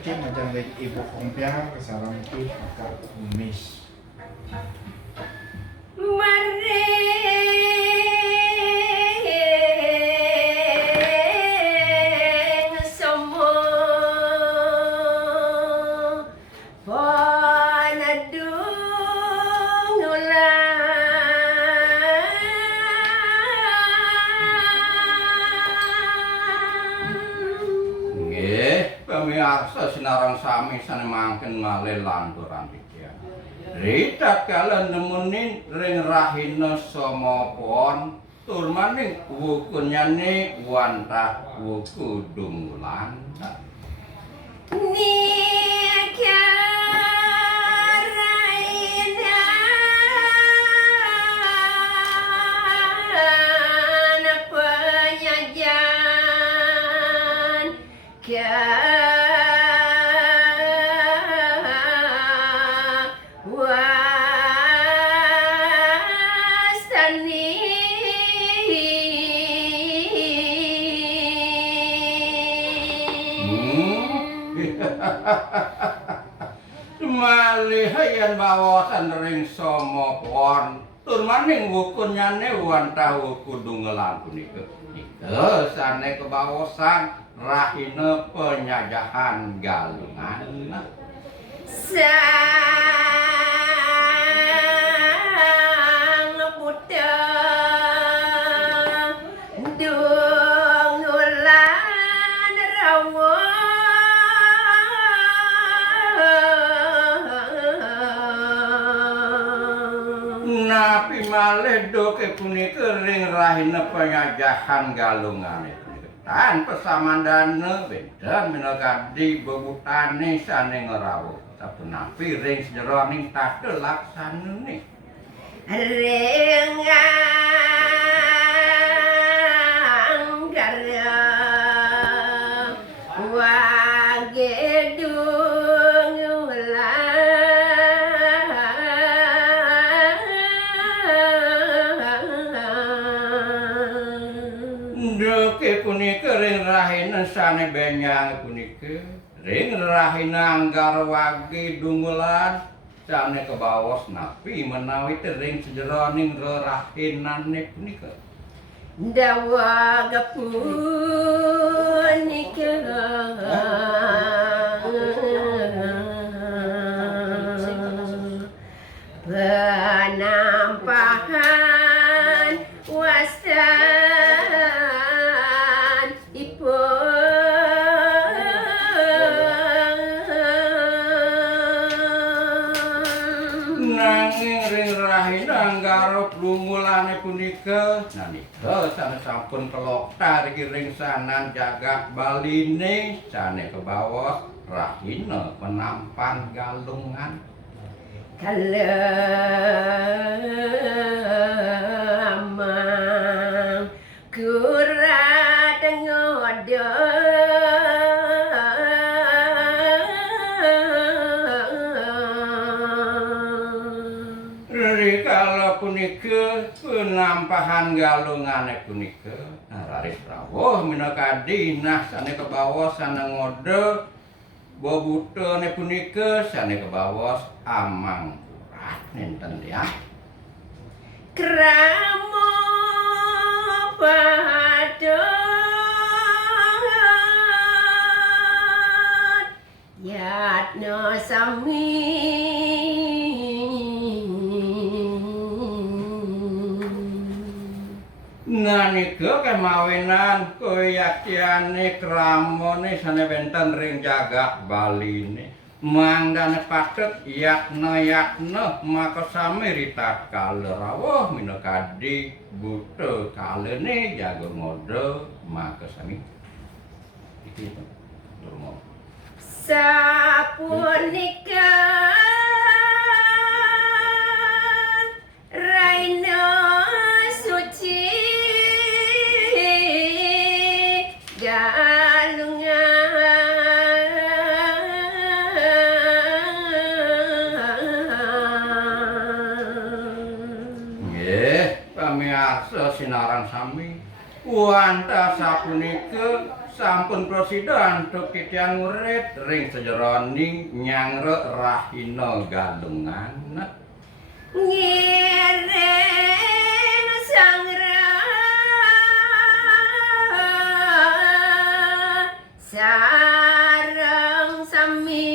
Macam dari ibu kompiar sarang itu akar kumis. Maring semua panadung Nggih, pamirsa sinarang sami sanemangken malih lanturan iki. Ritat kala nemunin ring rahina samapon tur maning wukunyane wantah wuku dumulan. Malihayan bawasan ring samapon tur maning wukunyane wantah wuku dungelan punika. Nika sane kebawasan rahina penyajahan galungan. Sang Buddha dung nulan rawa Napi malih doke punika ring rahina penyajahan galungane punika. Tanpa samandana beda minagadi bebutane sane ngrawuh. Sapunapi ring sejeroning tadha laksanane. rengang karya wagedung Doke punika ring rahina sane benyang punika. Ring rahina anggar wage dungulan sane kebawas napi menawi ring sejeroning rerahinane punika. dawa gapunika penampahan wasan ipun Nanging ring rahina anggara lumulane punika nanika sane sampun keloktar iki ring sanan jagad baline sane kebawas rahina penampan galungan. kalamang kurat ngodo Rikala punika penampahan galungane punika raris rawuh minakadi nah sane kebawas sane ngode bobutane punika sane kebawas amang kurat nenten ya. kramo padot yatno sami Nanika kemawinan keyakiane kramane sane wenten ring jagad baline. Mangdane pathet yakna maka sami rita kala rawuh minakadi buta kalene jaga ngoda maka sami. Iki durmo. sapunika raina suci galungan Nggih, pamirsa sinarang sami wantah sapunika sampun prasida antuk titiang murid ring sejeroning nyangre rahina galungan. Ngiring sangra sareng sami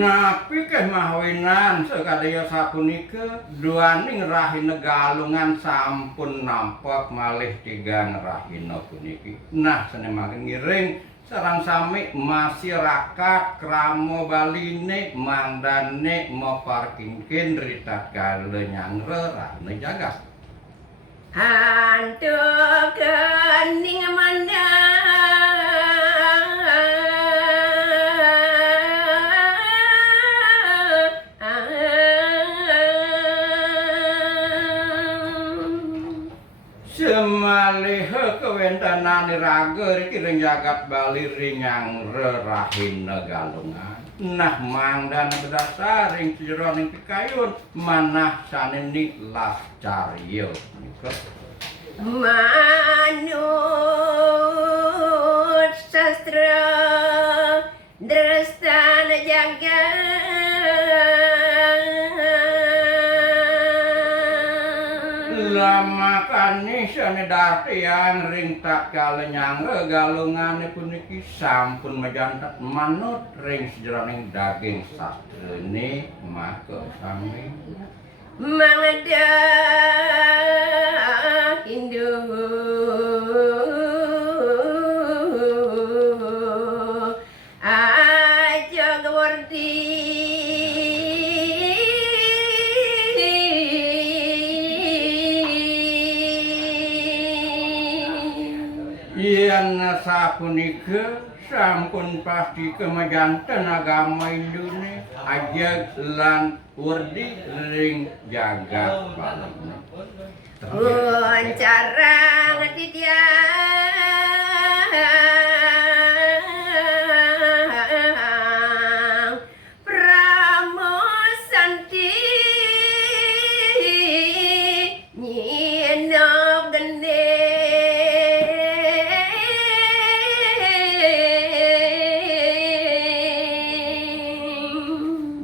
Napi keh mawinan sekadaya sapunika duaning rahina galungan sampun nampak malih tigang rahina puniki. Nah senemaken ngiring sareng sami masyarakat kramo baline mandane maparkingken ritatkala nyangre rahina jagat. hantu kening mandang Semalih kewentanan raga iki ring jagat bali ring nyangre rahina galungan. Nah mangdan berdasar ring jeroning pikayun manah saneni lascarya nika. manut sastra drastana jagat Lama kanisane dartian ring tatkala nyangre galungane puniki sampun majantet manut ring jeroning daging sastrene maka sami Mangadah Hindu aja gawarti yen sapunika sampun pasti kemajanten agama Indone ajeg lan urdi ring jagat balene. Carang titiang pramosanti nyenok gende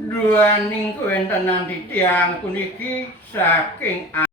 Duaning kuwentanan titiang puniki saking